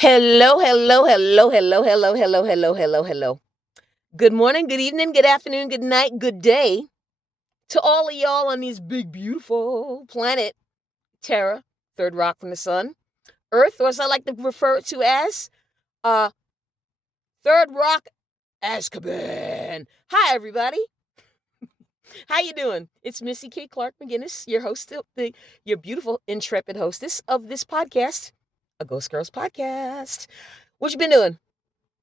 Hello, hello, hello, hello, hello, hello, hello, hello, hello. Good morning, good evening, good afternoon, good night, good day to all of y'all on this big, beautiful planet, Terra, third rock from the sun, Earth, or as I like to refer to as, uh, third rock Azkaban. Hi, everybody. How you doing? It's Missy K. Clark McGinnis, your host, your beautiful, intrepid hostess of this podcast, a Ghost Girls podcast. What you been doing?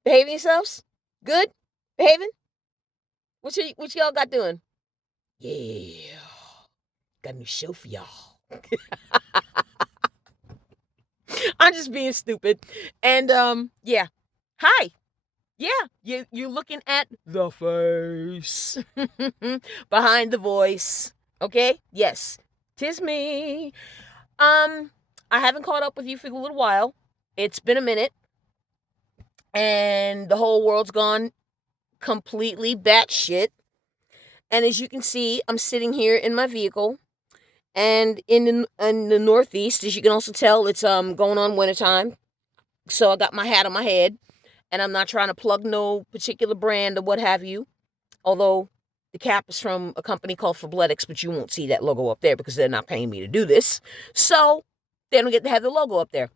Behaving yourselves? Good? Behaving? What y'all got doing? Yeah. Got a new show for y'all. I'm just being stupid. And yeah. Hi. Yeah, you're looking at the face behind the voice. Okay? Yes. 'Tis me. I haven't caught up with you for a little while. It's been a minute. And the whole world's gone completely batshit. And as you can see, I'm sitting here in my vehicle. And in the Northeast, as you can also tell, it's going on wintertime. So I got my hat on my head. And I'm not trying to plug no particular brand or what have you. Although the cap is from a company called Fabletics, but you won't see that logo up there because they're not paying me to do this. So they don't get to have the logo up there.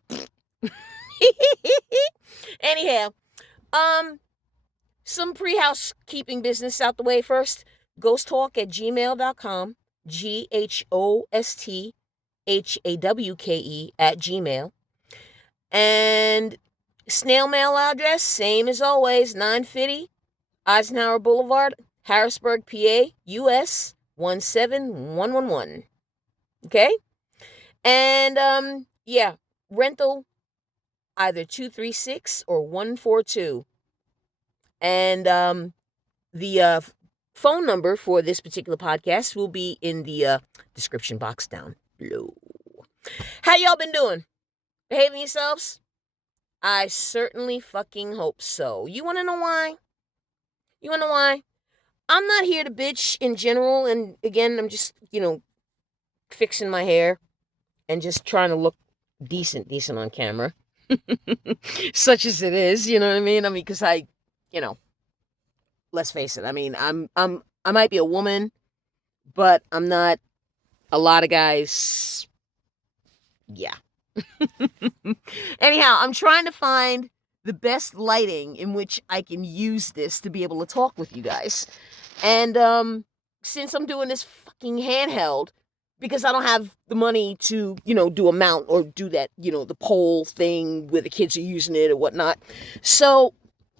Anyhow, some pre-housekeeping business out the way first. ghosttalk@gmail.com. GHOSTHAWKE@gmail. And snail mail address, same as always, 950 Eisenhower Boulevard, Harrisburg, PA, US 17111. Okay? And yeah, rental either 236 or 142. And the phone number for this particular podcast will be in the description box down below. How y'all been doing? Behaving yourselves? I certainly fucking hope so. You wanna know why? You wanna know why? I'm not here to bitch in general, and again, I'm just, fixing my hair and just trying to look decent on camera. Such as it is, you know what I mean? I mean, because you know, let's face it. I mean, I might be a woman, but I'm not a lot of guys. Yeah. Anyhow, I'm trying to find the best lighting in which I can use this to be able to talk with you guys. And since I'm doing this fucking handheld, because I don't have the money to, do a mount or do that, the pole thing where the kids are using it or whatnot. So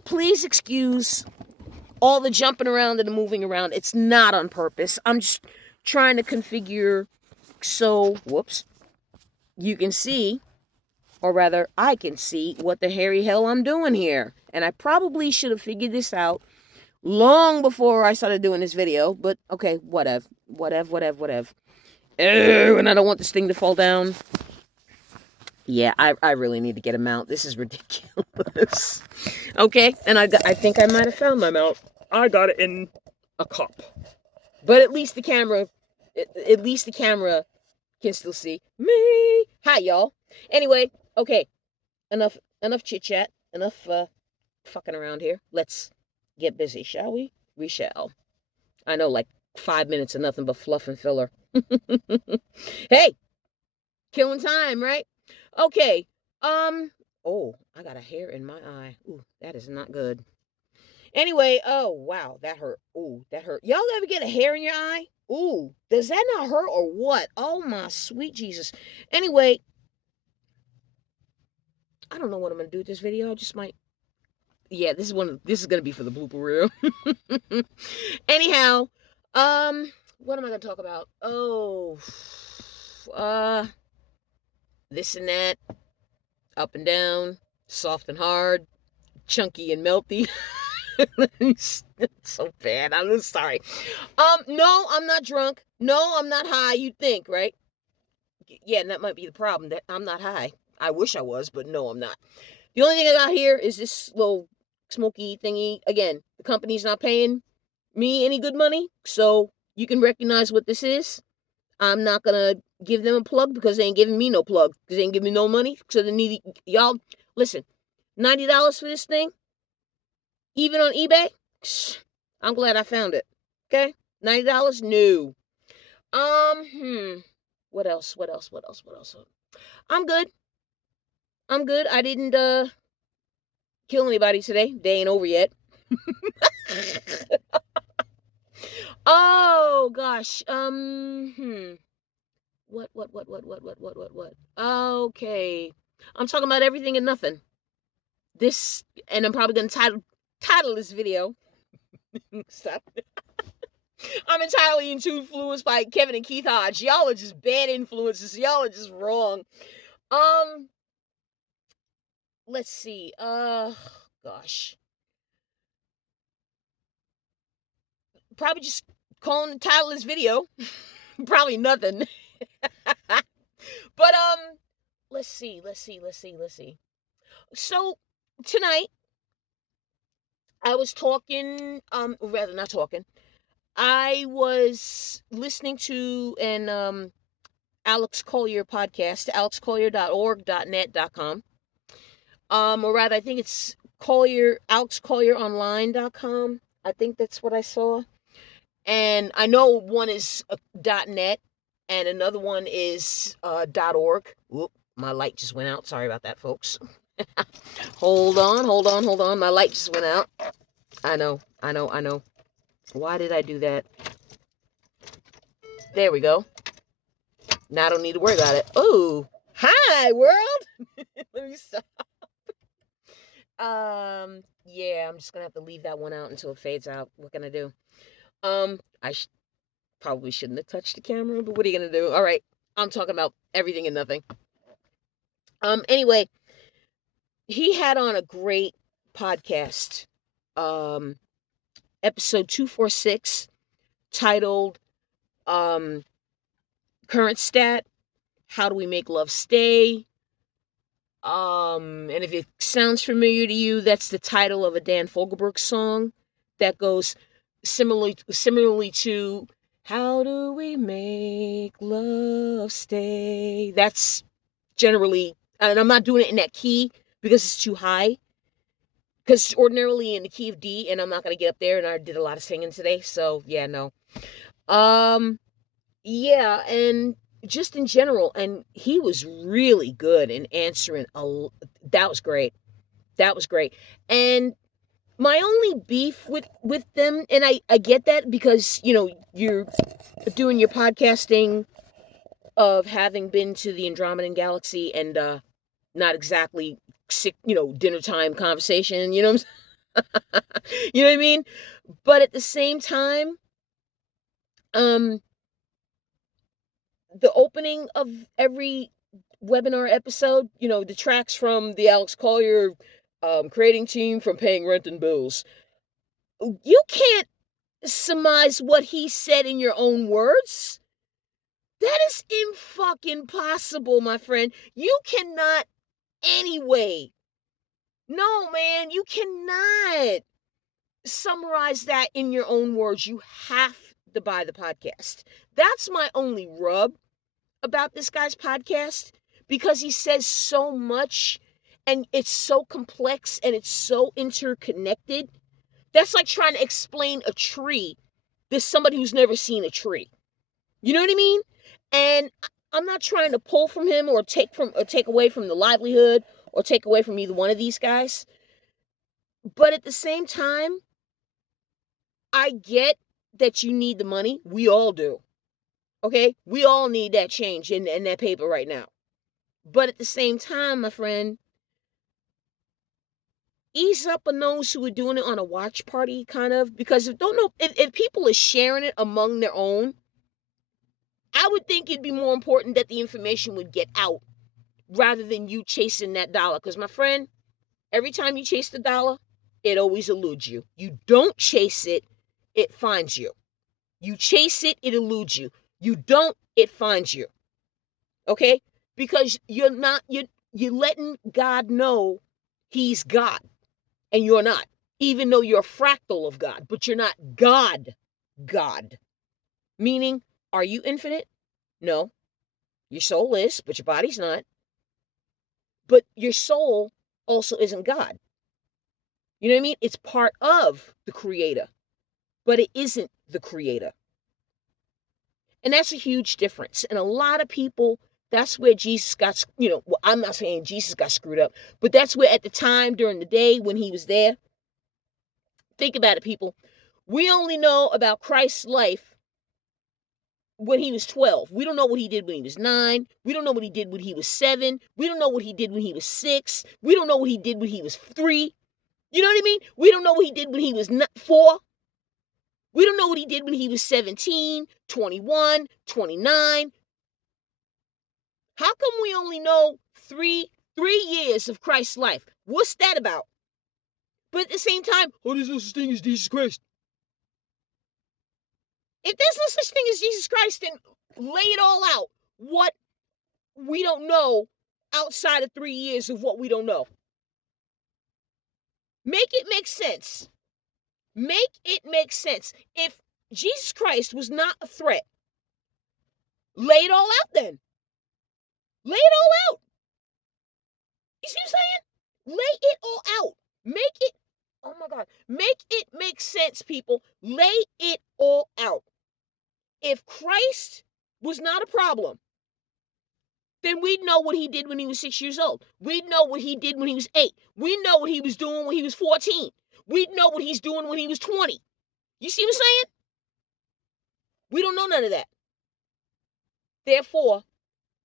please excuse all the jumping around and the moving around. It's not on purpose. I'm just trying to configure so, whoops, you can see, or rather, I can see what the hairy hell I'm doing here. And I probably should have figured this out long before I started doing this video, but okay, whatever. And I don't want this thing to fall down. Yeah, I really need to get a mount. This is ridiculous. Okay, and I think I might have found my mount. I got it in a cup. But at least the camera can still see me. Hi, y'all. Anyway, okay, enough chit chat, enough fucking around here. Let's get busy, shall we? We shall. I know, like 5 minutes of nothing but fluff and filler. Hey, killing time, right? Okay. Oh, I got a hair in my eye. Ooh, that is not good. Anyway, oh wow, that hurt. Ooh, that hurt. Y'all ever get a hair in your eye? Ooh, does that not hurt or what? Oh my sweet Jesus. Anyway, I don't know what I'm gonna do with this video. I just might. Yeah, this is gonna be for the blooper reel. Anyhow, what am I gonna talk about? Oh, this and that, up and down, soft and hard, chunky and melty. So bad. I'm sorry. No, I'm not drunk. No, I'm not high. You'd think, right? Yeah, and that might be the problem. That I'm not high. I wish I was, but no, I'm not. The only thing I got here is this little smoky thingy. Again, the company's not paying me any good money, so you can recognize what this is. I'm not gonna give them a plug because they ain't giving me no plug because they ain't giving me no money. So they need y'all. Listen, $90 for this thing, even on eBay, I'm glad I found it. Okay? $90? No. What else? I'm good. I didn't kill anybody today. Day ain't over yet. Oh gosh. What? Okay. I'm talking about everything and nothing. This, and I'm probably gonna title this video. Stop. I'm entirely influenced by Kevin and Keith Hodge. Y'all are just bad influences. Y'all are just wrong. Let's see. Gosh. Probably just calling the title of this video. Probably nothing. But let's see. So tonight I was talking, rather not talking. I was listening to an Alex Collier podcast, alexcollier.org.net.com. Or rather, I think it's alexcollieronline.com. I think that's what I saw. And I know one is .net and another one is .org. Whoop, my light just went out. Sorry about that, folks. Hold on. My light just went out. I know. Why did I do that? There we go. Now I don't need to worry about it. Oh, hi, world. Let me stop. Yeah, I'm just gonna have to leave that one out until it fades out. What can I do? I probably shouldn't have touched the camera, but what are you gonna do? All right, I'm talking about everything and nothing. Anyway, he had on a great podcast, episode 246, titled, Current Stat, How Do We Make Love Stay? And if it sounds familiar to you, that's the title of a Dan Fogelberg song that goes similarly to How Do We Make Love Stay? That's generally, and I'm not doing it in that key because it's too high. Because it's ordinarily in the key of D, and I'm not going to get up there, and I did a lot of singing today, so yeah, no. Yeah, and just in general, and he was really good in answering that was great. And my only beef with them, and I get that because, you know, you're doing your podcasting of having been to the Andromedan galaxy and not exactly sick, dinner time conversation, you know what you know what I mean? But at the same time, the opening of every webinar episode, detracts from the Alex Collier creating team from paying rent and bills. You can't surmise what he said in your own words. That is fucking possible, my friend. You cannot anyway. No, man, you cannot summarize that in your own words. You have to buy the podcast. That's my only rub about this guy's podcast, because he says so much and it's so complex and it's so interconnected. That's like trying to explain a tree to somebody who's never seen a tree. You know what I mean? And I'm not trying to pull from him or take away from the livelihood or take away from either one of these guys. But at the same time, I get that you need the money. We all do. Okay? We all need that change in that paper right now. But at the same time, my friend, ease up on those who are doing it on a watch party, kind of, because if people are sharing it among their own, I would think it'd be more important that the information would get out rather than you chasing that dollar. Because, my friend, every time you chase the dollar, it always eludes you. You don't chase it, it finds you. You chase it, it eludes you. You don't, it finds you. Okay? Because you're letting God know he's God. And you're not. Even though you're a fractal of God. But you're not God. Meaning, are you infinite? No. Your soul is, but your body's not. But your soul also isn't God. You know what I mean? It's part of the creator, but it isn't the creator. And that's a huge difference. And a lot of people, that's where Jesus got, well, I'm not saying Jesus got screwed up, but that's where at the time during the day when he was there, think about it, people. We only know about Christ's life when he was 12. We don't know what he did when he was 9. We don't know what he did when he was 7. We don't know what he did when he was 6. We don't know what he did when he was 3. You know what I mean? We don't know what he did when he was 4. We don't know what he did when he was 17, 21, 29. How come we only know three years of Christ's life? What's that about? But at the same time, there's no such thing as Jesus Christ. If there's no such thing as Jesus Christ, then lay it all out. What we don't know outside of 3 years of what we don't know. Make it make sense. Make it make sense. If Jesus Christ was not a threat, lay it all out then. Lay it all out. You see what I'm saying? Lay it all out. Make it, oh my God, make it make sense, people. Lay it all out. If Christ was not a problem, then we'd know what he did when he was 6 years old. We'd know what he did when he was 8. We'd know what he was doing when he was 14. We'd know what he's doing when he was 20. You see what I'm saying? We don't know none of that. Therefore,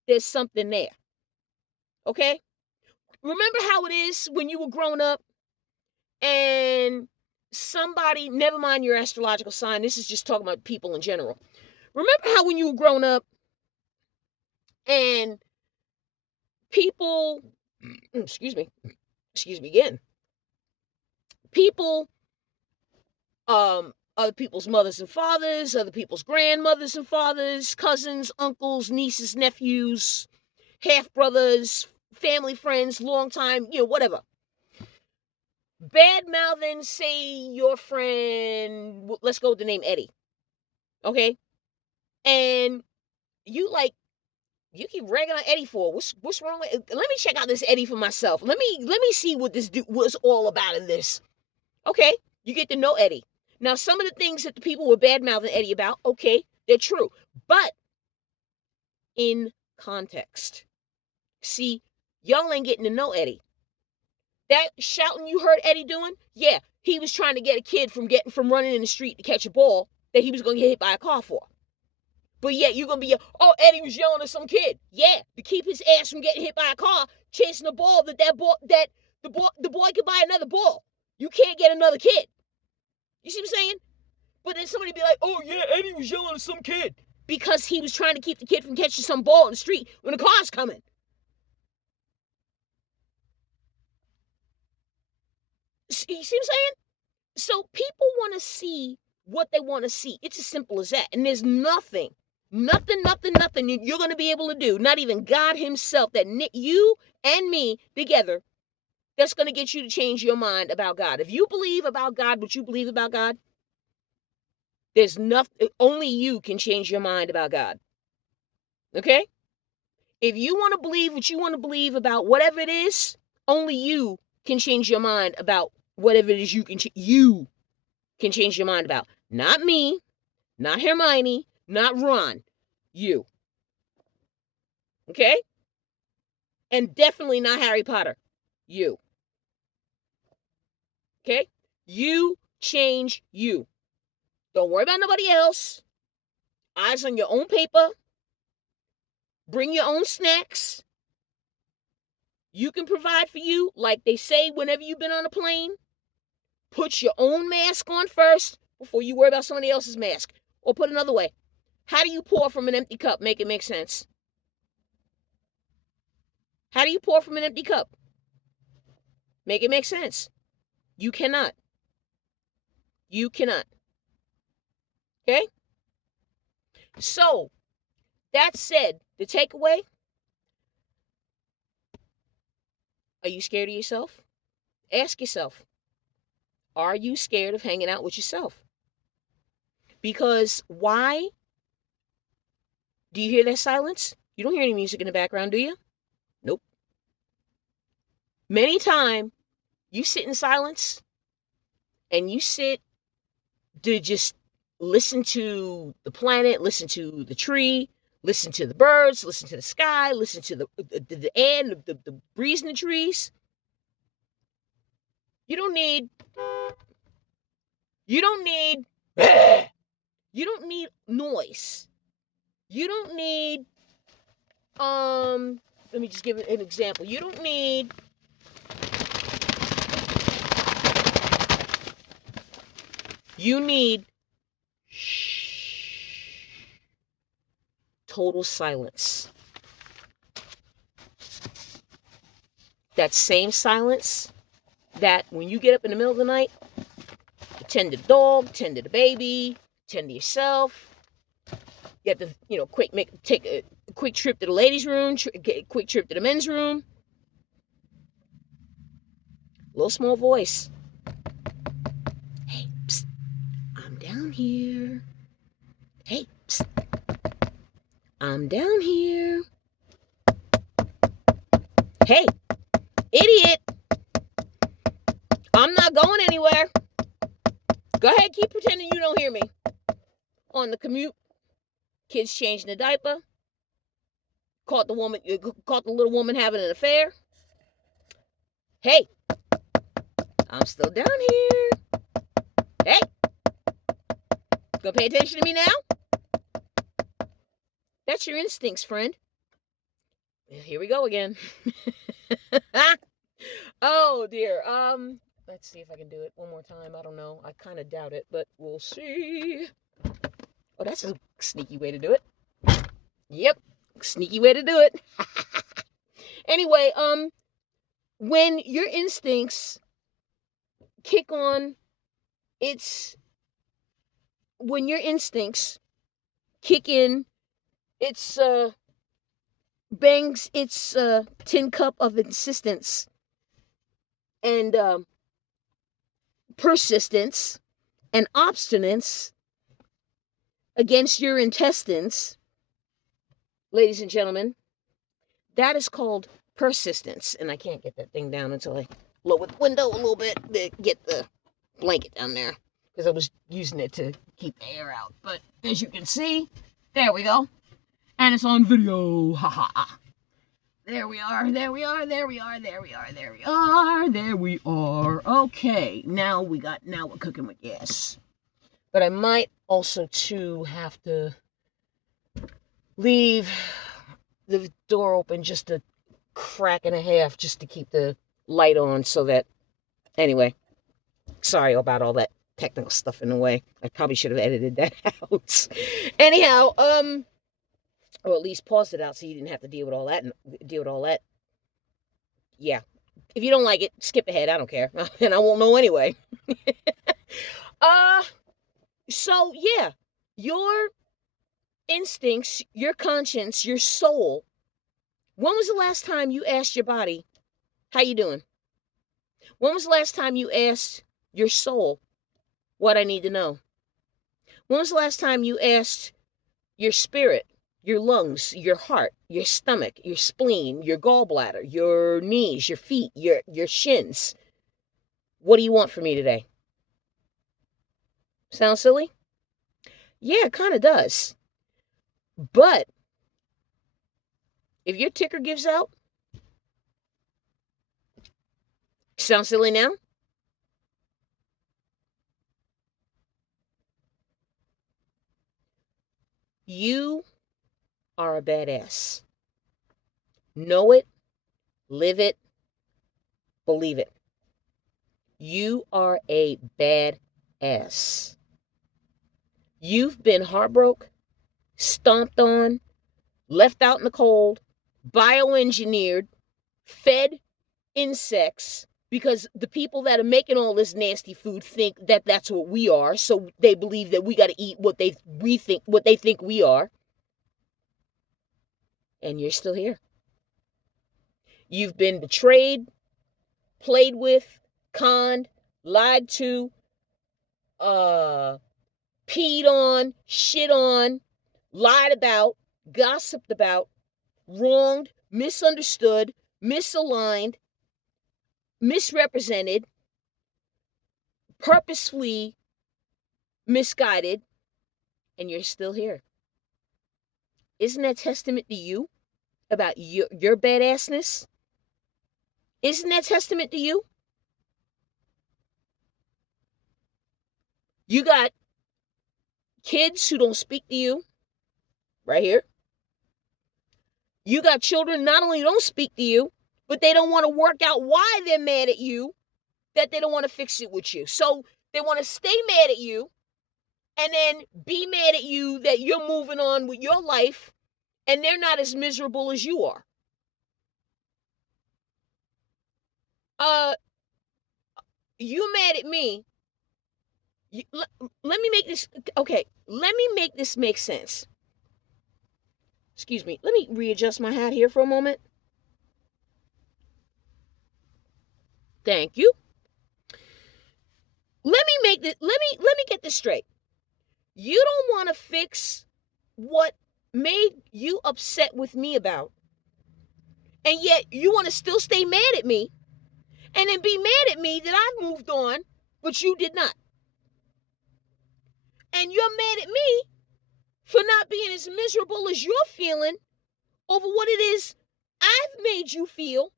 there's something there. Okay? Remember how it is when you were growing up and somebody, never mind your astrological sign, this is just talking about people in general. Remember how when you were growing up and people, excuse me again, people, other people's mothers and fathers, other people's grandmothers and fathers, cousins, uncles, nieces, nephews, half brothers, family friends, long time, whatever. Bad mouthing, say your friend, let's go with the name Eddie. Okay? And you keep ragging on Eddie for what's wrong with it? Let me check out this Eddie for myself. Let me see what this dude was all about in this. Okay? You get to know Eddie. Now, some of the things that the people were bad mouthing Eddie about, okay, they're true. But in context. See, y'all ain't getting to know Eddie. That shouting you heard Eddie doing, yeah, he was trying to get a kid from running in the street to catch a ball that he was going to get hit by a car for. But yet you're going to be, Eddie was yelling at some kid. Yeah, to keep his ass from getting hit by a car, chasing a ball that the boy could buy another ball. You can't get another kid. You see what I'm saying? But then somebody be like, oh yeah, Eddie was yelling at some kid. Because he was trying to keep the kid from catching some ball in the street when the car's coming. You see what I'm saying? So people want to see what they want to see. It's as simple as that. And there's nothing you're going to be able to do, not even God himself, that knit you and me together, that's going to get you to change your mind about God. If you believe about God what you believe about God, there's nothing, only you can change your mind about God. Okay? If you want to believe what you want to believe about whatever it is, only you can change your mind about whatever it is you can change your mind about. Not me, not Hermione, not Ron. You. Okay? And definitely not Harry Potter. You. Okay? You change you. Don't worry about nobody else. Eyes on your own paper. Bring your own snacks. You can provide for you, like they say whenever you've been on a plane. Put your own mask on first before you worry about somebody else's mask. Or put another way, how do you pour from an empty cup? Make it make sense. How do you pour from an empty cup? Make it make sense. You cannot. You cannot. Okay? So, that said, the takeaway, are you scared of yourself? Ask yourself, are you scared of hanging out with yourself? Because why? Do you hear that silence? You don't hear any music in the background, do you? Nope. Many times you sit in silence and you sit to just listen to the planet, listen to the tree, listen to the birds, listen to the sky, listen to the air, the breeze in the trees. You don't need you don't need you don't need noise. You don't need let me just give an example. You don't need total silence. That same silence that when you get up in the middle of the night, tend to the dog, tend to the baby, tend to yourself. You have to, take a quick trip to the ladies' room, quick trip to the men's room. Little small voice. Hey, psst, I'm down here. Hey, psst, I'm down here. Hey, idiot, I'm not going anywhere. Go ahead, keep pretending you don't hear me. On the commute, kids changing the diaper. Caught the little woman having an affair. Hey, I'm still down here. Hey, gonna pay attention to me now? That's your instincts, friend. Here we go again. Oh dear. Let's see if I can do it one more time. I don't know. I kind of doubt it, but we'll see. Oh, that's a sneaky way to do it. Yep, sneaky way to do it. Anyway, when your instincts kick on, when your instincts kick in, it's bangs its tin cup of insistence and persistence and obstinance against your intestines, ladies and gentlemen, that is called persistence. And I can't get that thing down until I lower the window a little bit to get the blanket down there, because I was using it to keep the air out. But as you can see, there we go. And it's on video. Ha ha ha. There we are. There we are. There we are. There we are. There we are. There we are. Okay. Now we're cooking with gas. But I might also too have to leave the door open just a crack and a half just to keep the light on, so that, anyway, sorry about all that technical stuff in the way. I probably should have edited that out. Anyhow, or at least paused it out so you didn't have to deal with all that. Yeah. If you don't like it, skip ahead. I don't care. And I won't know anyway. So yeah, your instincts, your conscience, your soul. When was the last time you asked your body, how you doing? When was the last time you asked your soul what I need to know? When was the last time you asked your spirit, your lungs, your heart, your stomach, your spleen, your gallbladder, your knees, your feet, your shins, what do you want from me today? Sound silly? Yeah, it kind of does. But if your ticker gives out, sound silly now? You are a badass. Know it, live it, believe it. You are a badass. You've been heartbroken, stomped on, left out in the cold, bioengineered, fed insects, because the people that are making all this nasty food think that that's what we are, so they believe that we got to eat what they think we are. And you're still here. You've been betrayed, played with, conned, lied to, peed on, shit on, lied about, gossiped about, wronged, misunderstood, misaligned, misrepresented, purposefully misguided, and you're still here. Isn't that testament to you about your badassness? Isn't that testament to you? You got kids who don't speak to you right here. You got children not only don't speak to you, but they don't want to work out why they're mad at you, that they don't want to fix it with you. So they want to stay mad at you and then be mad at you that you're moving on with your life and they're not as miserable as you are. You mad at me. Let me make this, okay, let me make this make sense. Excuse me. Let me readjust my hat here for a moment. Thank you. Let me get this straight. You don't want to fix what made you upset with me about. And yet you want to still stay mad at me and then be mad at me that I've moved on, but you did not. And you're mad at me for not being as miserable as you're feeling over what it is I've made you feel.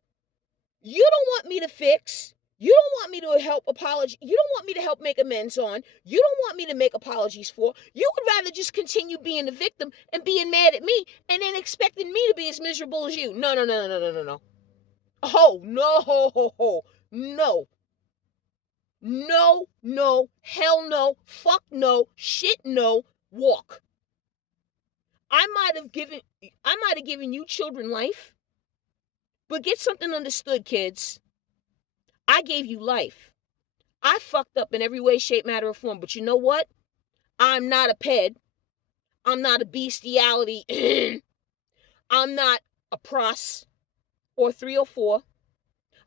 You don't want me to fix. You don't want me to help apologize. You don't want me to help make amends on. You don't want me to make apologies for. You would rather just continue being the victim and being mad at me and then expecting me to be as miserable as you. No. Oh, no. No. No. Hell no. Fuck no. Shit no. Walk. I might have given you children life. But get something understood, kids. I gave you life. I fucked up in every way, shape, matter, or form. But you know what? I'm not a ped. I'm not a bestiality. I'm not a pros or 304.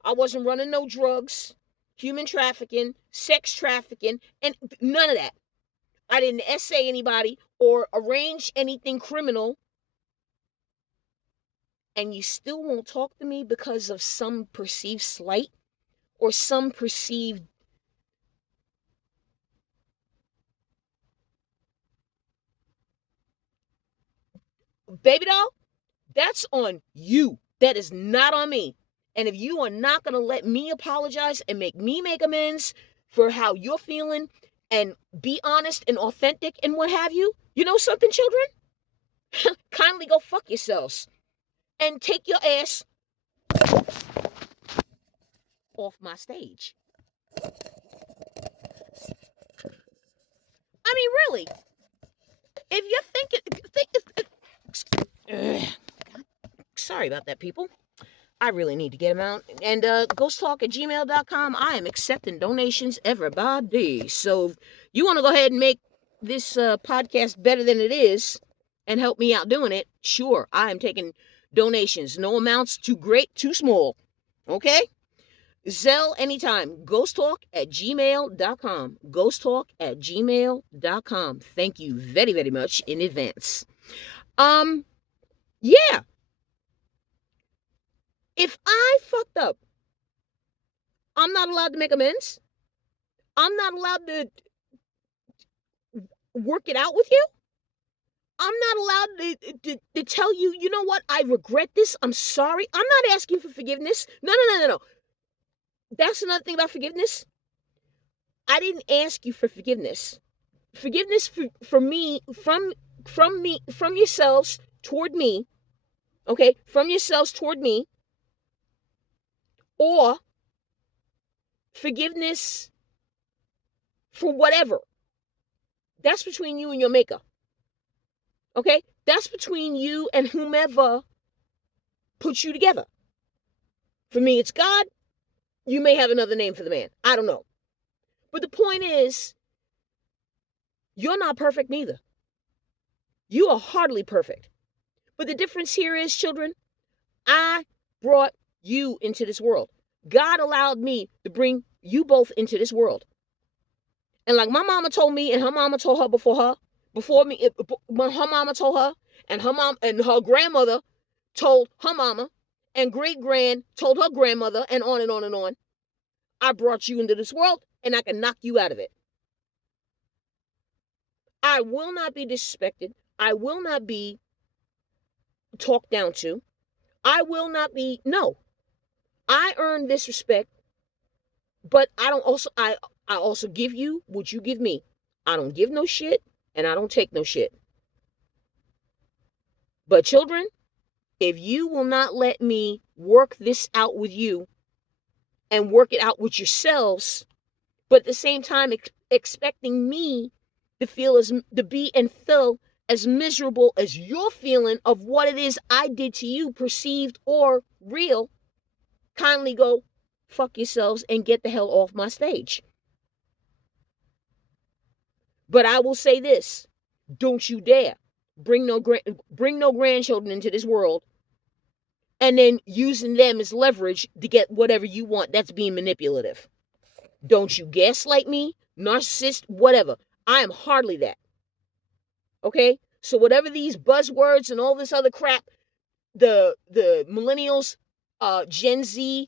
I wasn't running no drugs, human trafficking, sex trafficking, and none of that. I didn't essay anybody or arrange anything criminal. And you still won't talk to me because of some perceived slight or some perceived baby doll? That's on you. That is not on me. And if you are not going to let me apologize and make me make amends for how you're feeling and be honest and authentic and what have you, you know something, children? Kindly go fuck yourselves and take your ass off my stage. I mean, really, if you're thinking, sorry about that, people. I really need to get them out. And ghosttalk@gmail.com. I am accepting donations, everybody. So if you want to go ahead and make this podcast better than it is and help me out doing it, sure, I am taking donations. No amounts too great, too small. Okay? Zelle anytime. Ghosttalk@gmail.com. Ghosttalk@gmail.com. Thank you very, very much in advance. Yeah. If I fucked up, I'm not allowed to make amends. I'm not allowed to work it out with you. I'm not allowed to tell you, you know what, I regret this. I'm sorry. I'm not asking for forgiveness. No. That's another thing about forgiveness. I didn't ask you for forgiveness. Forgiveness for me, from yourselves toward me, okay? From yourselves toward me, or forgiveness for whatever. That's between you and your maker. Okay? That's between you and whomever puts you together. For me, it's God. You may have another name for the man. I don't know. But the point is, you're not perfect neither. You are hardly perfect. But the difference here is, children, I brought you into this world. God allowed me to bring you both into this world. And like my mama told me, and her mama told her before me, when her mama told her, and her mom and her grandmother told her mama, and great grand told her grandmother, and on and on and on. I brought you into this world, and I can knock you out of it. I will not be disrespected. I will not be talked down to. I will not be, no. I earn this respect, but I also give you what you give me. I don't give no shit, and I don't take no shit. But children, if you will not let me work this out with you and work it out with yourselves, but at the same time expecting me to be and feel as miserable as you're feeling of what it is I did to you, perceived or real, kindly go fuck yourselves and get the hell off my stage. But I will say this, don't you dare bring no grandchildren into this world and then using them as leverage to get whatever you want. That's being manipulative. Don't you gaslight me, narcissist, whatever. I am hardly that. Okay? So whatever these buzzwords and all this other crap, the millennials, Gen Z,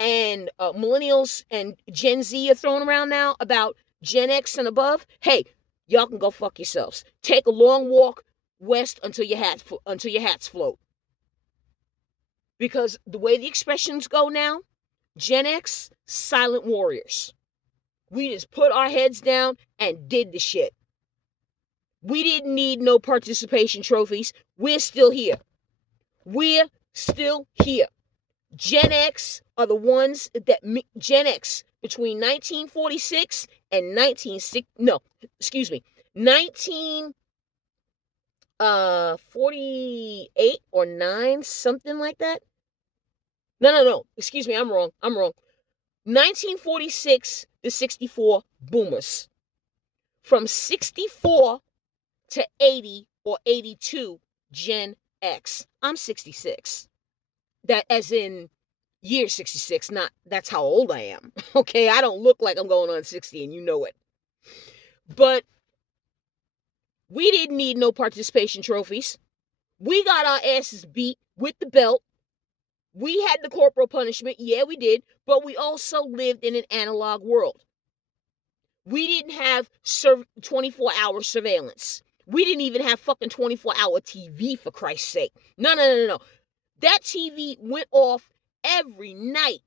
and millennials and Gen Z are throwing around now about Gen X and above, hey, y'all can go fuck yourselves. Take a long walk west until your hats float. Because the way the expressions go now, Gen X, silent warriors. We just put our heads down and did the shit. We didn't need no participation trophies. We're still here. We're still here. Gen X are the ones that Gen X between 1946 and 1948 or 9, something like that. No. Excuse me, I'm wrong. 1946 to 64 boomers. From 64 to 80 or 82 Gen X. I'm 66. That as in year 66, not that's how old I am. Okay, I don't look like I'm going on 60 and you know it. But we didn't need no participation trophies. We got our asses beat with the belt. We had the corporal punishment. Yeah, we did. But we also lived in an analog world. We didn't have 24-hour surveillance. We didn't even have fucking 24-hour TV, for Christ's sake. No. That TV went off every night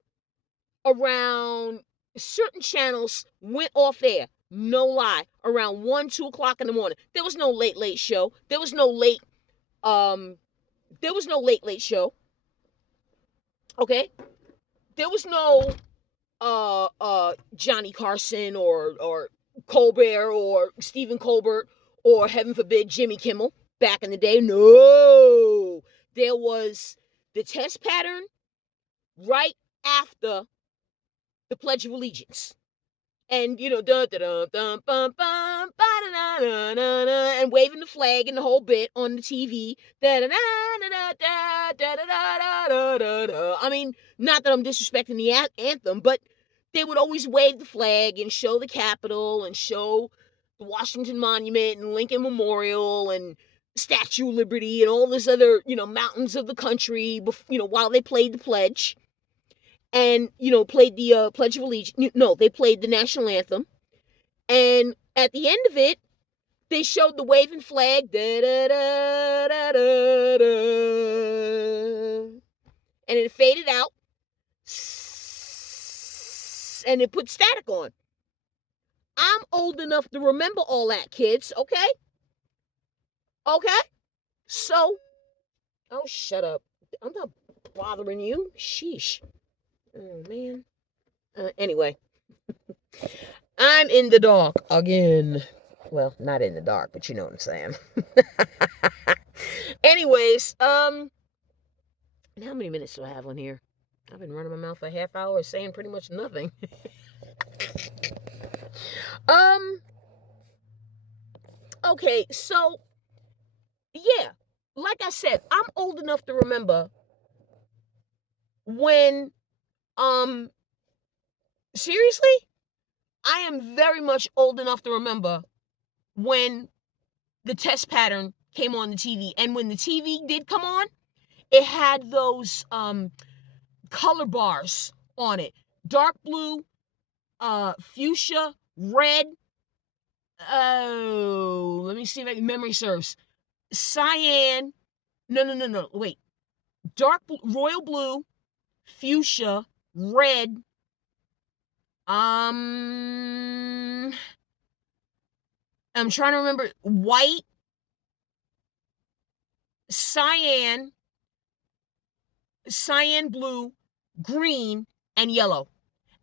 around certain channels, went off air. No lie. Around 1, 2 o'clock in the morning. There was no late show. There was no late show. Okay? There was no Johnny Carson or Colbert or Stephen Colbert or, heaven forbid, Jimmy Kimmel back in the day. No. There was the test pattern right after the Pledge of Allegiance. And, and waving the flag and the whole bit on the TV. I mean, not that I'm disrespecting the anthem, but they would always wave the flag and show the Capitol and show the Washington Monument and Lincoln Memorial and Statue of Liberty and all this other, mountains of the country, while they played the pledge. And, played the Pledge of Allegiance. No, they played the national anthem. And at the end of it, they showed the waving flag. And it faded out. And it put static on. I'm old enough to remember all that, kids, okay? Okay? So, oh, shut up. I'm not bothering you. Sheesh. Oh, man. Anyway. I'm in the dark again. Well, not in the dark, but you know what I'm saying. Anyways, and how many minutes do I have on here? I've been running my mouth for a half hour saying pretty much nothing. Okay, so, yeah, like I said, I'm old enough to remember when, seriously, I am very much old enough to remember when the test pattern came on the TV. And when the TV did come on, it had those color bars on it. Dark blue, fuchsia, red. Oh, let me see if memory serves. Cyan. No. Wait. Dark royal blue, fuchsia, red. I'm trying to remember. White, cyan blue, green, and yellow.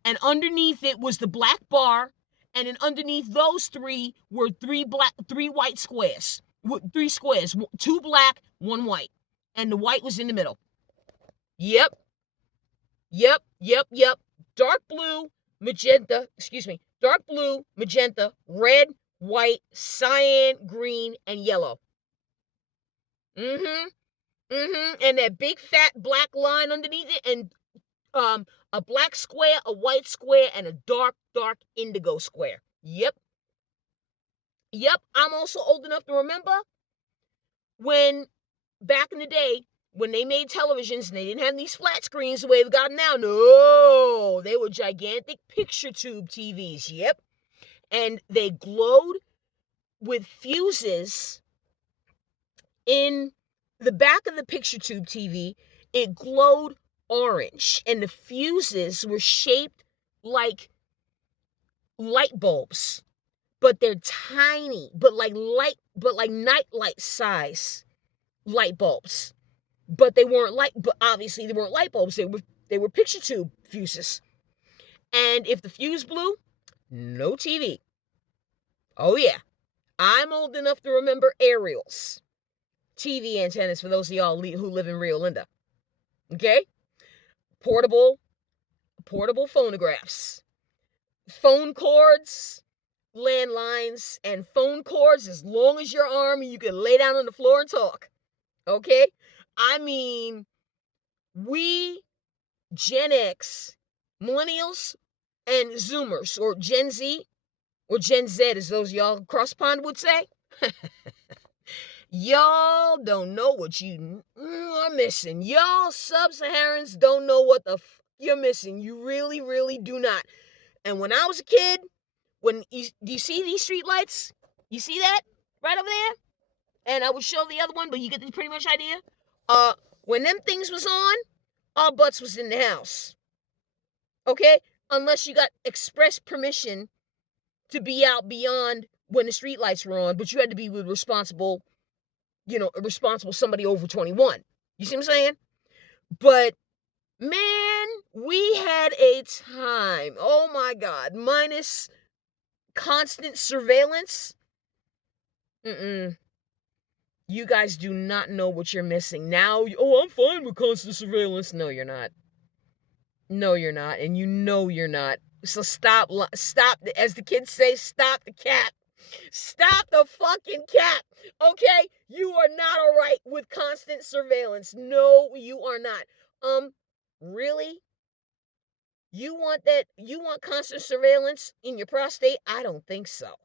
And underneath it was the black bar, and then underneath those three were three white squares. Three squares, two black, one white. And the white was in the middle. Yep. Dark blue, magenta, red, white, cyan, green, and yellow. And that big fat black line underneath it, and a black square, a white square, and a dark indigo square. Yep. I'm also old enough to remember when, back in the day, when they made televisions and they didn't have these flat screens the way they've got now. No, they were gigantic picture tube TVs. Yep. And they glowed with fuses in the back of the picture tube TV. It glowed orange, and the fuses were shaped like light bulbs, but they're tiny, but like nightlight size light bulbs. But they weren't but obviously they weren't light bulbs. They were picture tube fuses. And if the fuse blew, no TV. Oh yeah, I'm old enough to remember aerials, TV antennas, for those of y'all who live in Rio Linda. Okay, portable phonographs, phone cords, landlines, and phone cords as long as your arm, and you can lay down on the floor and talk. Okay, I mean, we Gen X, millennials, and Zoomers, or Gen Z, or Gen Z, as those y'all across pond would say, y'all don't know what you are missing. Y'all sub-Saharans don't know what the you're missing. You really, really do not. And when I was a kid, do you see these street lights? You see that right over there? And I would show the other one, but you get the pretty much idea. When them things was on, our butts was in the house. Okay? Unless you got express permission to be out beyond when the street lights were on, but you had to be with responsible somebody over 21. You see what I'm saying? But man, we had a time. Oh my God. Minus constant surveillance. You guys do not know what you're missing. Now, I'm fine with constant surveillance. No, you're not. No, you're not. And you know you're not. So stop, as the kids say, stop the cap. Stop the fucking cap, okay? You are not all right with constant surveillance. No, you are not. Really? You want constant surveillance in your prostate? I don't think so.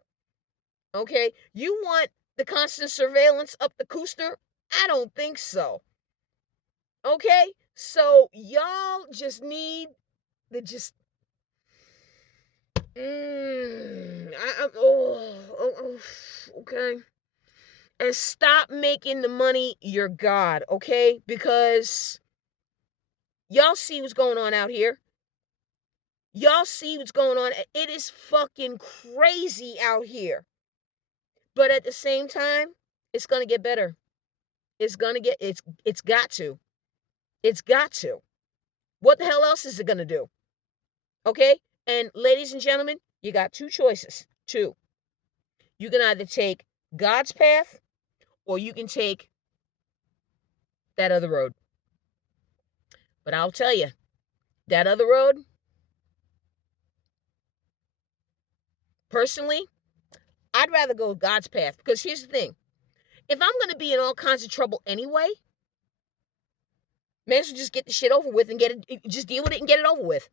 Okay? You want the constant surveillance up the cooster? I don't think so. Okay? So y'all just need to just okay. And stop making the money your God, okay? Because y'all see what's going on out here. Y'all see what's going on. It is fucking crazy out here. But at the same time, it's going to get better. It's got to. It's got to. What the hell else is it going to do? Okay? And ladies and gentlemen, you got two choices. Two. You can either take God's path, or you can take that other road. But I'll tell you, that other road, personally, I'd rather go God's path. Because here's the thing. If I'm going to be in all kinds of trouble anyway, may as well just get the shit over with and just deal with it and get it over with.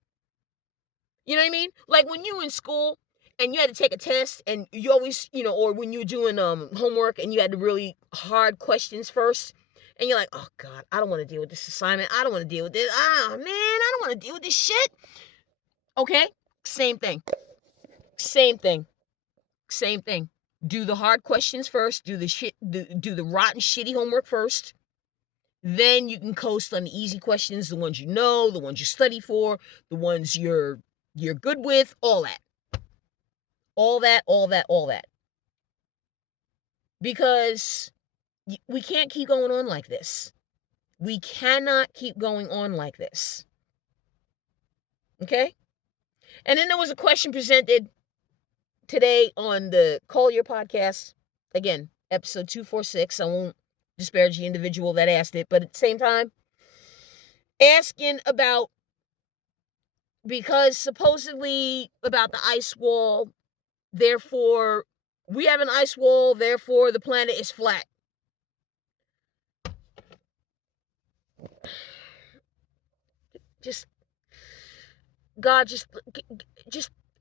You know what I mean? Like when you were in school and you had to take a test, and you always, or when you were doing homework and you had the really hard questions first, and you're like, oh God, I don't want to deal with this assignment. I don't want to deal with this. Man, I don't want to deal with this shit. Okay? Same thing. Same thing. Same thing. Do the hard questions first. Do the rotten, shitty homework first. Then you can coast on the easy questions, the ones you know, the ones you study for, the ones you're good with, all that. All that, all that, all that. Because we can't keep going on like this. We cannot keep going on like this. Okay? And then there was a question presented today on the Call Your podcast. Again, episode 246. I won't disparage the individual that asked it, but at the same time, asking about, because supposedly about the ice wall, therefore we have an ice wall, therefore the planet is flat. God,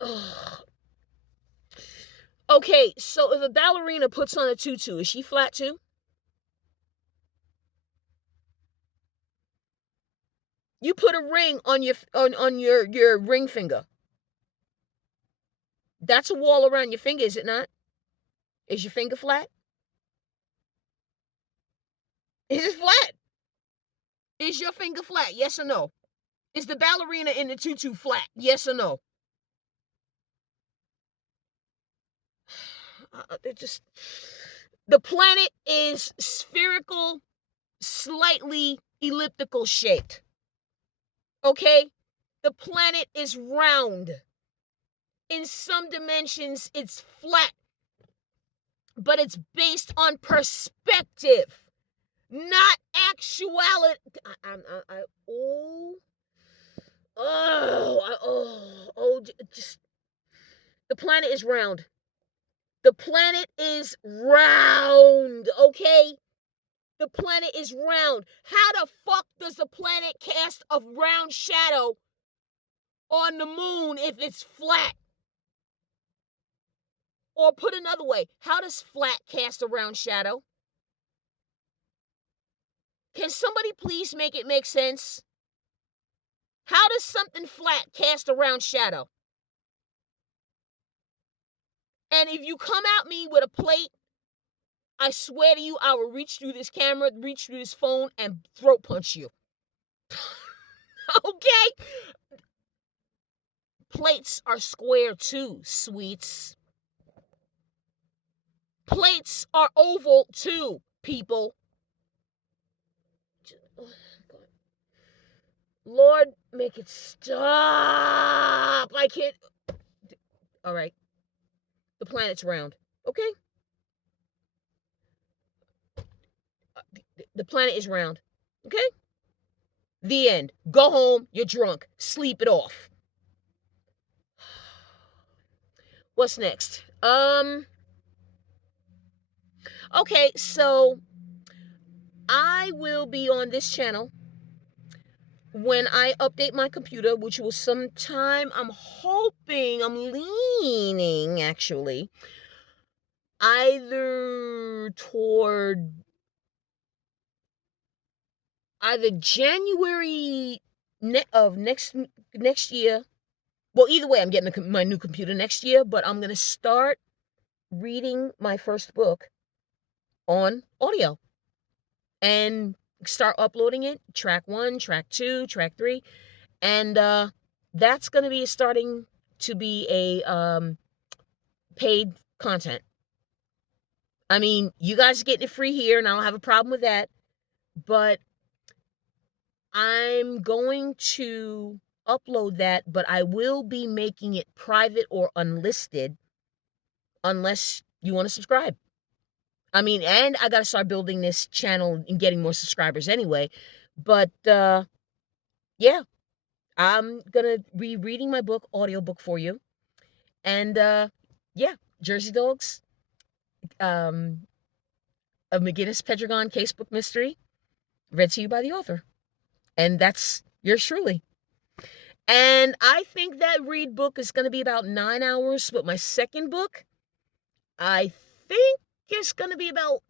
oh. Okay, so if a ballerina puts on a tutu, is she flat too? You put a ring on your ring finger. That's a wall around your finger, is it not? Is your finger flat? Is it flat? Is your finger flat? Yes or no? Is the ballerina in the tutu flat? Yes or no? The planet is spherical, slightly elliptical shaped. Okay? The planet is round. In some dimensions, it's flat. But it's based on perspective, not actuality. Just the planet is round. The planet is round, okay? The planet is round. How the fuck does the planet cast a round shadow on the moon if it's flat? Or put another way, how does flat cast a round shadow? Can somebody please make it make sense? How does something flat cast a round shadow? And if you come at me with a plate, I swear to you, I will reach through this camera, reach through this phone, and throat punch you. Okay? Plates are square too, sweets. Plates are oval too, people. Lord, make it stop. I can't. All right. The planet's round. Okay? The planet is round. Okay? The end. Go home. You're drunk. Sleep it off. What's next? Okay, so I will be on this channel when I update my computer, which will sometime, I'm leaning actually, either toward January of next year. Well, either way, I'm getting my new computer next year, but I'm going to start reading my first book on audio and start uploading it, track 1, track 2, track 3, and that's going to be starting to be a paid content. I mean, you guys are getting it free here, and I don't have a problem with that, but I'm going to upload that, but I will be making it private or unlisted unless you want to subscribe. I mean, and I got to start building this channel and getting more subscribers anyway. But yeah, I'm going to be reading my book, audiobook for you. And yeah, Jersey Dogs, a McGinnis Pedregon casebook mystery, read to you by the author. And that's yours truly. And I think that read book is going to be about 9 hours, but my second book, I think it's going to be about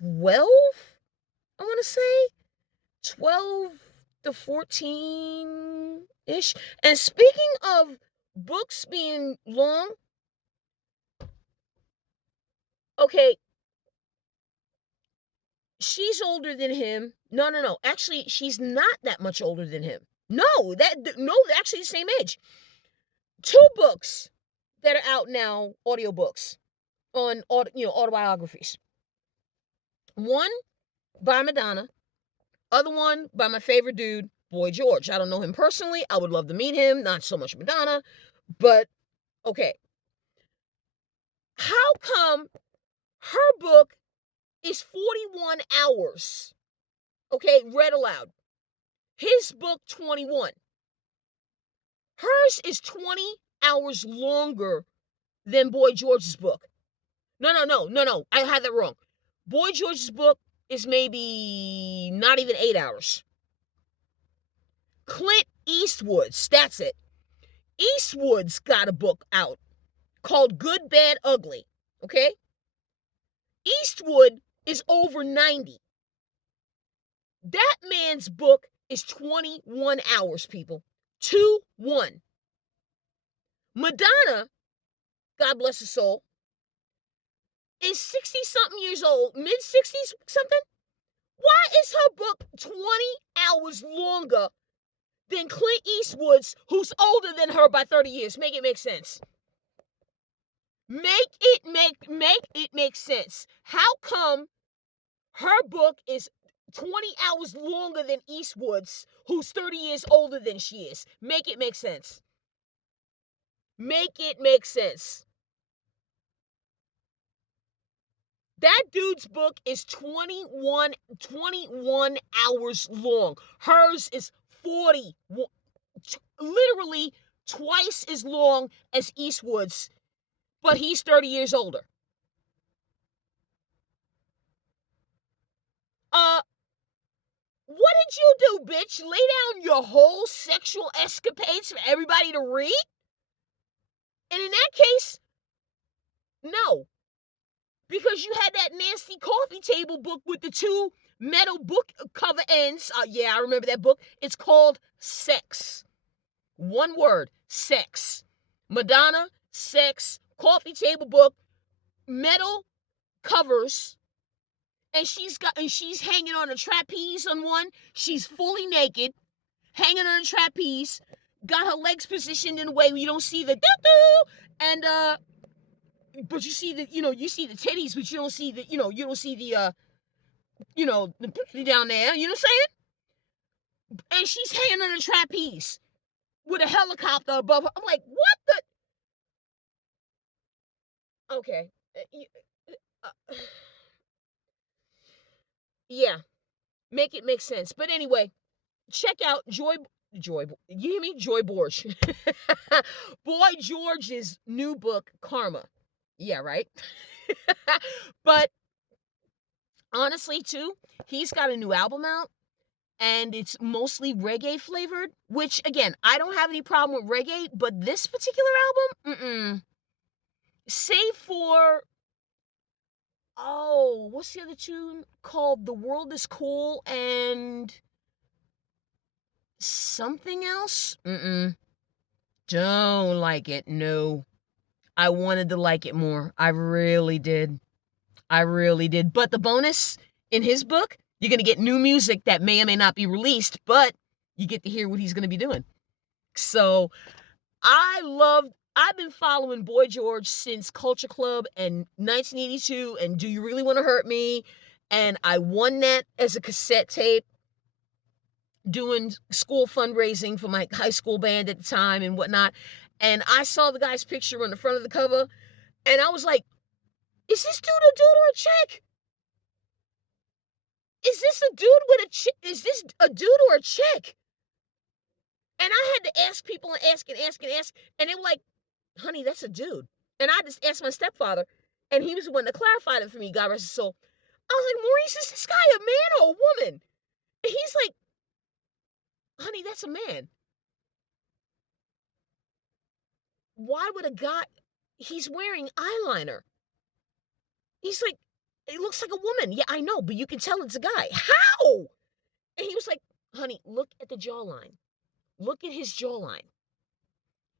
12, I want to say 12 to 14 ish. And speaking of books being long, okay, she's older than him. No. Actually, she's not that much older than him. No, actually the same age. 2 books that are out now, audiobooks on autobiographies. One by Madonna, other one by my favorite dude, Boy George. I don't know him personally. I would love to meet him. Not so much Madonna, but okay. How come her book is 41 hours? Okay, read aloud. His book 21. Hers is 20 hours longer than Boy George's book. No. I had that wrong. Boy George's book is maybe not even 8 hours. Clint Eastwood's, that's it. Eastwood's got a book out called Good, Bad, Ugly. Okay? Eastwood is over 90. That man's book is 21 hours, people. 2-1. Madonna, God bless her soul, is 60-something years old, mid-60s something. Why is her book 20 hours longer than Clint Eastwood's, who's older than her by 30 years? Make it make sense. Make it make sense. How come her book is 20 hours longer than Eastwood's, who's 30 years older than she is? Make it make sense. Make it make sense. That dude's book is 21 hours long. Hers is 40, literally twice as long as Eastwood's, but he's 30 years older. What did you do, bitch? Lay down your whole sexual escapades for everybody to read? And in that case, no. Because you had that nasty coffee table book with the 2 metal book cover ends. Yeah, I remember that book. It's called Sex. One word, sex. Madonna, sex, coffee table book, metal covers. And she's hanging on a trapeze on one. She's fully naked, hanging on a trapeze, got her legs positioned in a way where you don't see the doo-doo, and but you see the, you see the titties, but you don't see the, you don't see the the down there, you know what I'm saying? And she's hanging on a trapeze with a helicopter above her. I'm like, what the? Okay. Yeah, make it make sense. But anyway, check out Joy, you hear me? Joy Borge. Boy George's new book, Karma. Yeah, right? But honestly, too, he's got a new album out, and it's mostly reggae flavored, which, again, I don't have any problem with reggae, but this particular album, save for, what's the other tune called? The World is Cool and something else? Don't like it, no. I wanted to like it more. I really did. But the bonus in his book, you're going to get new music that may or may not be released, but you get to hear what he's going to be doing. So I've been following Boy George since Culture Club and 1982 and Do You Really Want to Hurt Me? And I won that as a cassette tape doing school fundraising for my high school band at the time and whatnot. And I saw the guy's picture on the front of the cover, and I was like, is this dude a dude or a chick? Is this a dude with a chick? Is this a dude or a chick? And I had to ask people and ask, and they were like, honey, that's a dude. And I just asked my stepfather, and he was the one that clarified it for me, God rest his soul. I was like, Maurice, is this guy a man or a woman? And he's like, honey, that's a man. Why would a guy, he's wearing eyeliner. He's like, it looks like a woman. Yeah, I know, but you can tell it's a guy. How? And he was like, honey, look at the jawline. Look at his jawline.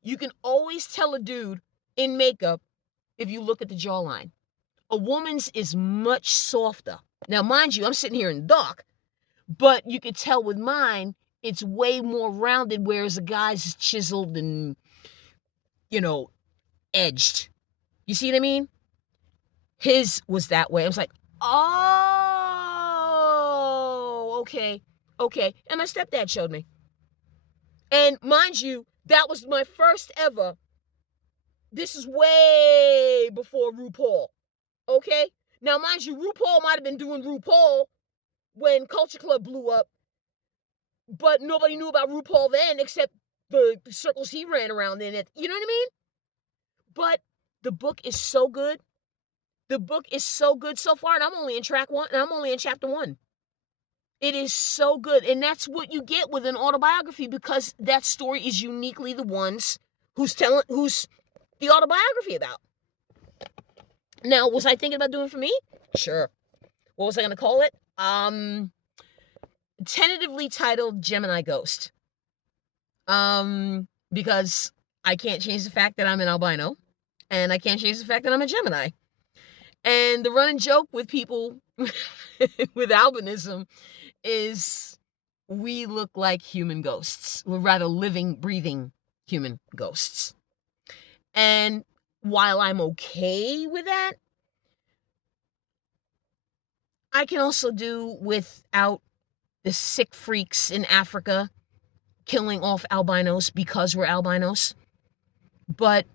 You can always tell a dude in makeup if you look at the jawline. A woman's is much softer. Now, mind you, I'm sitting here in the dark, but you could tell with mine, it's way more rounded, whereas a guy's is chiseled and, edged. You see what I mean? His was that way. I was like, oh, okay. And my stepdad showed me. And mind you, that was my first ever. This is way before RuPaul. Okay? Now, mind you, RuPaul might have been doing RuPaul when Culture Club blew up, but nobody knew about RuPaul then except the circles he ran around in it. You know what I mean? But the book is so good. The book is so good so far, and I'm only in track one, and I'm only in chapter 1. It is so good, and that's what you get with an autobiography, because that story is uniquely the ones who's the autobiography about. Now, was I thinking about doing it for me? Sure. What was I going to call it? Tentatively titled Gemini Ghost. Because I can't change the fact that I'm an albino, and I can't change the fact that I'm a Gemini. And the running joke with people with albinism is we look like human ghosts. We're rather living, breathing human ghosts. And while I'm okay with that, I can also do without the sick freaks in Africa killing off albinos because we're albinos. But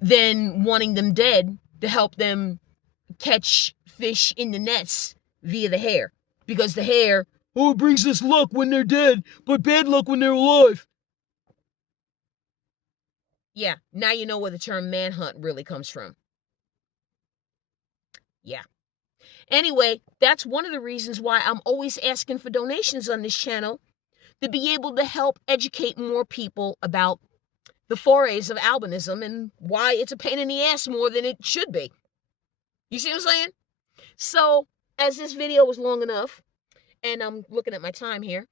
then wanting them dead to help them catch fish in the nets via the hair. Because the hair, it brings us luck when they're dead, but bad luck when they're alive. Yeah, now you know where the term manhunt really comes from. Yeah. Anyway, that's one of the reasons why I'm always asking for donations on this channel, to be able to help educate more people about the forays of albinism and why it's a pain in the ass more than it should be. You see what I'm saying? So, as this video was long enough, and I'm looking at my time here,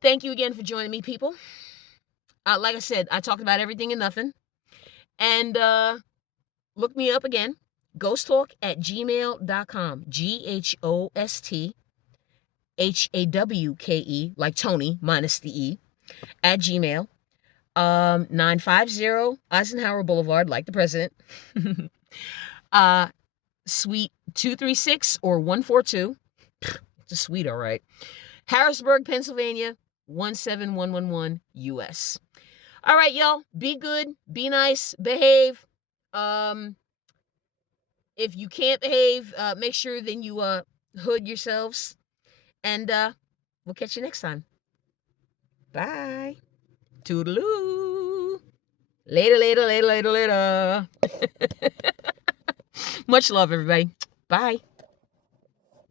thank you again for joining me, people. Like I said, I talked about everything and nothing. And look me up again, ghosttalk@gmail.com. GHOSTHAWKE, like Tony, minus the E, at Gmail. 950 Eisenhower Boulevard, like the president. Suite 236 or 142. It's a suite, all right. Harrisburg, Pennsylvania, 17111 US. All right, y'all. Be good, be nice, behave. If you can't behave, make sure then you hood yourselves. And we'll catch you next time. Bye. Toodaloo. Later. Much love, everybody. Bye.